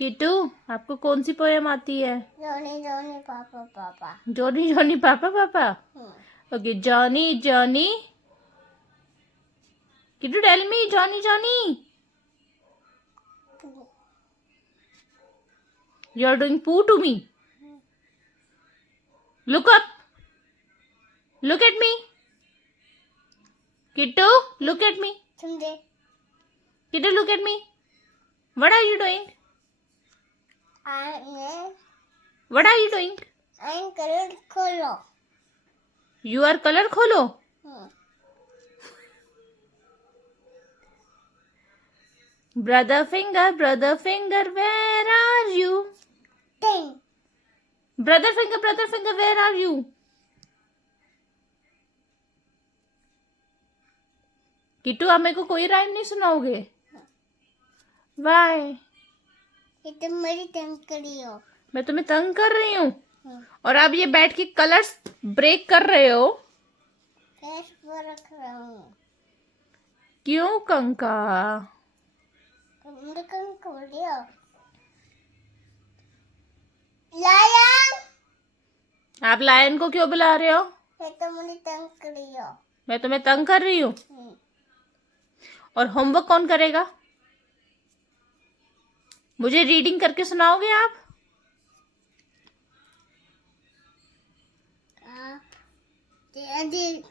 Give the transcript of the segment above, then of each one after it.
किट्टू, आपको कौन सी पोएम आती है? जॉनी जॉनी पापा पापा। Johnny Johnny papa papa. Okay, Johnny Johnny. Kittu, tell me Johnny Johnny. You are doing poo to me. Look up. Look at me. Kittu, look at me. Someday. Kittu, look at me. What are you doing? What are you doing? I'm color kholo. You are color kholo. Brother finger, where are you? Ting. Brother finger, where are you? Kittu, आप मेरे को कोई rhyme नहीं सुनाओगे? Y? ये तुम मेरी तंग करी हो। मैं तुम्हें तंग कर रही हूँ और आप ये बैठ के कलर्स ब्रेक कर रहे हो। कैसे रख रहा हूँ? क्यों कंका? तुमने कौन खोल दिया? लायन। आप लायन को क्यों बुला रहे हो? ये तुमने तंग करी हो। मैं तुम्हें तंग कर रही हूँ। और होमवर्क कौन करेगा? मुझे रीडिंग करके सुनाओगे आप?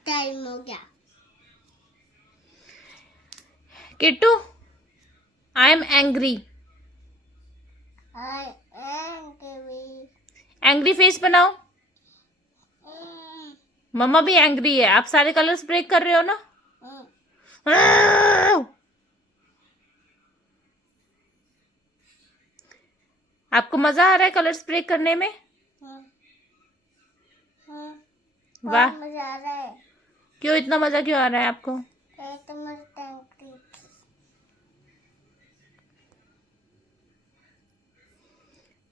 टाइम हो गया। Kittu, I am angry. Angry face बनाओ। मम्मा भी एंग्री है। आप सारे कलर्स ब्रेक कर रहे हो ना? आपको मजा आ रहा है कलर्स ब्रेक करने में? वाह, मजा आ रहा है। क्यों इतना मजा क्यों आ रहा है आपको?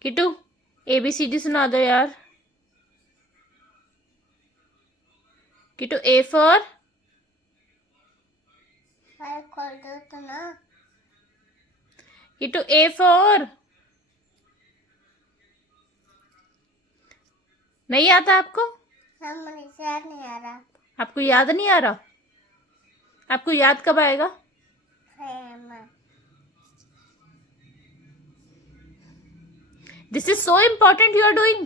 किट्टू, ABCD सुना दो यार। Kittu, A for? खोल दो तो ना। Kittu, A for? नहीं आता आपको? मुझे याद नहीं आ रहा। आपको याद नहीं आ रहा? आपको याद कब आएगा? This is so important you are doing.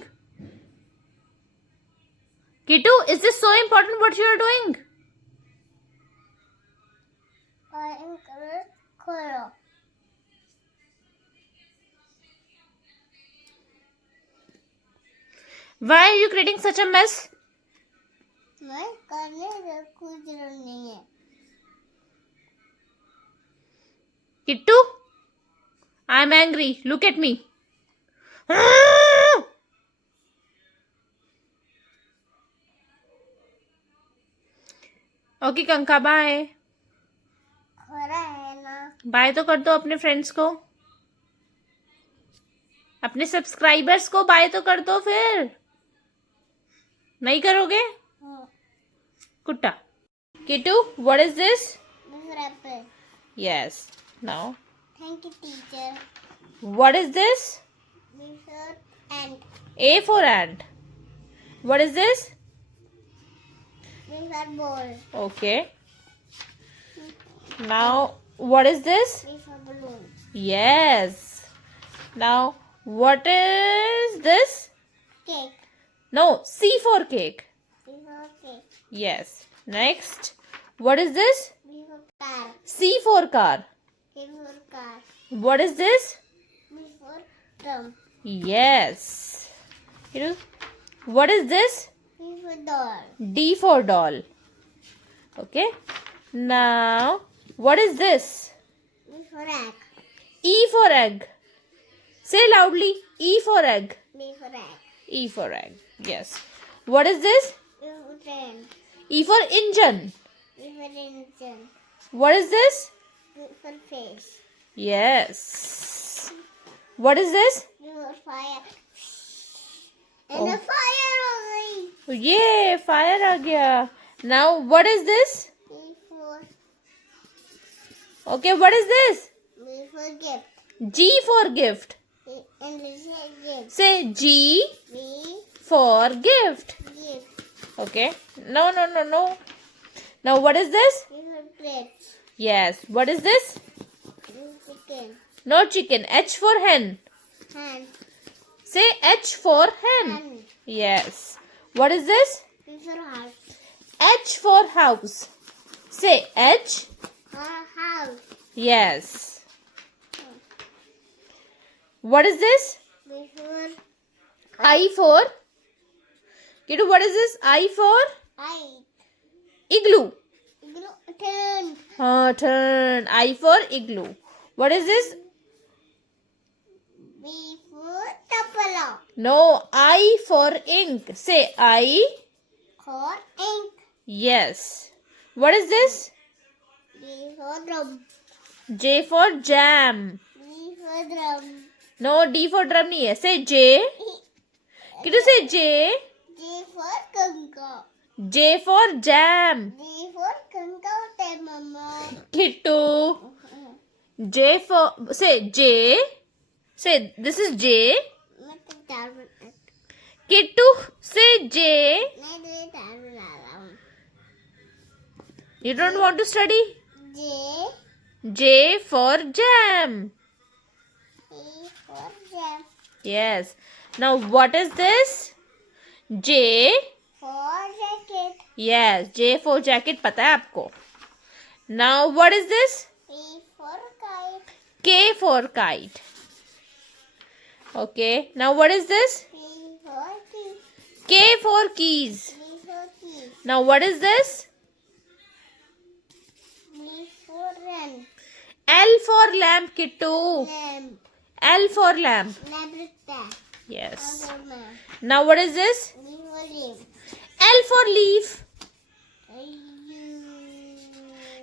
Kittu, is this so important what you are doing? खोलो। Why are you creating such a mess? मैं करने का कुछ जरूरत नहीं है। Kittu, I am angry. Look at me. Okay Kanka, bye. हो रहा है ना? बाय तो कर दो अपने फ्रेंड्स को, अपने सब्सक्राइबर्स को बाय तो कर दो। फिर नहीं करोगे? कुट्टा। Kittu, what is this? Yes, now thank you teacher. What is this? And. A for ant. What is this? These are balls. Okay. Now, what is this? These are balloons. Yes. Now, what is this? Cake. No, C for cake. These are cake. Yes. Next, what is this? These are car. C for car. These are car. What is this? These for drum. Yes. What is this? These for doll. D for doll. Okay. Now, what is this? These for egg. E for egg. Say loudly. E for egg. These for egg. E for egg. Yes. What is this? These for train. E for engine. These for engine. What is this? These for face. Yes. What is this? These for fire. And the fire only. Yeah, fire आ गया. Now, what is this? These for. Okay, what is this? These for gift. G for gift. And this is gift. Say G B for gift. gift. Okay. No. Now what is this? B for plate. Yes. What is this? B for chicken. No chicken. H for hen. Hand. Say H for hen. Hand. Yes. What is this? B for house. H for house. Say H. House. Yes. What is this? B for I for. Kidu, what is this? I for eye. igloo. Turn. Turn. I for igloo. What is this? B for tapala. No. I for ink. Say I. For ink. Yes. What is this? D for drum. J for jam. D for drum. No. D for drum नहीं है. Say J. Kidu, say J. J for kanka. J for jam. D for kanka hote mama. Kittu. J for. Say J. Say this is J. मैं तो चार बना Kittu. Say J. मैं तो ये चार बना रहा हूँ. You don't want to study? J J for jam. E for jam. Yes. Now what is this? J. For jacket. Yes. J for jacket पता है आपको. Now what is this? P for kite. K for kite. Okay. Now what is this? P for key. K for keys. B for key. Now what is this? B for run. L for lamp, Kittu. Lamp. L for lamp. Labrata. Yes. Mama. Now what is this? B for leaf. L for leaf.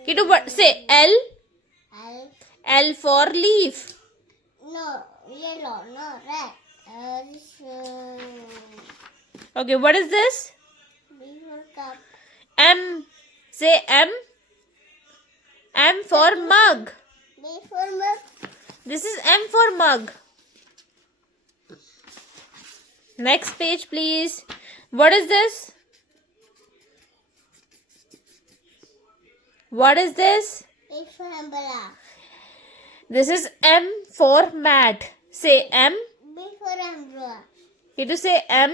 Kittu, what? Say L. L. L for leaf. No, yellow. No, red. Okay. What is this? B for cup. M. Say M. M for mug. B for mug. This is M for mug. Next page, please. What is this? What is this? A for umbrella. This is M for mat. Say M. B for umbrella. Kittu, say M.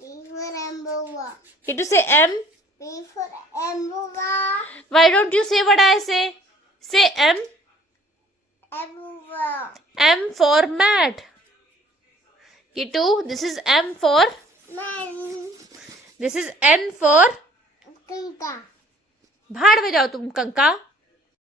B for umbrella. Kittu, say M. B for umbrella. Why don't you say what I say? Say M. Umbrella. M for mat. Kittu, this is M for. Man. This is N for. Kanka. भाड़ में जाओ तुम कंका.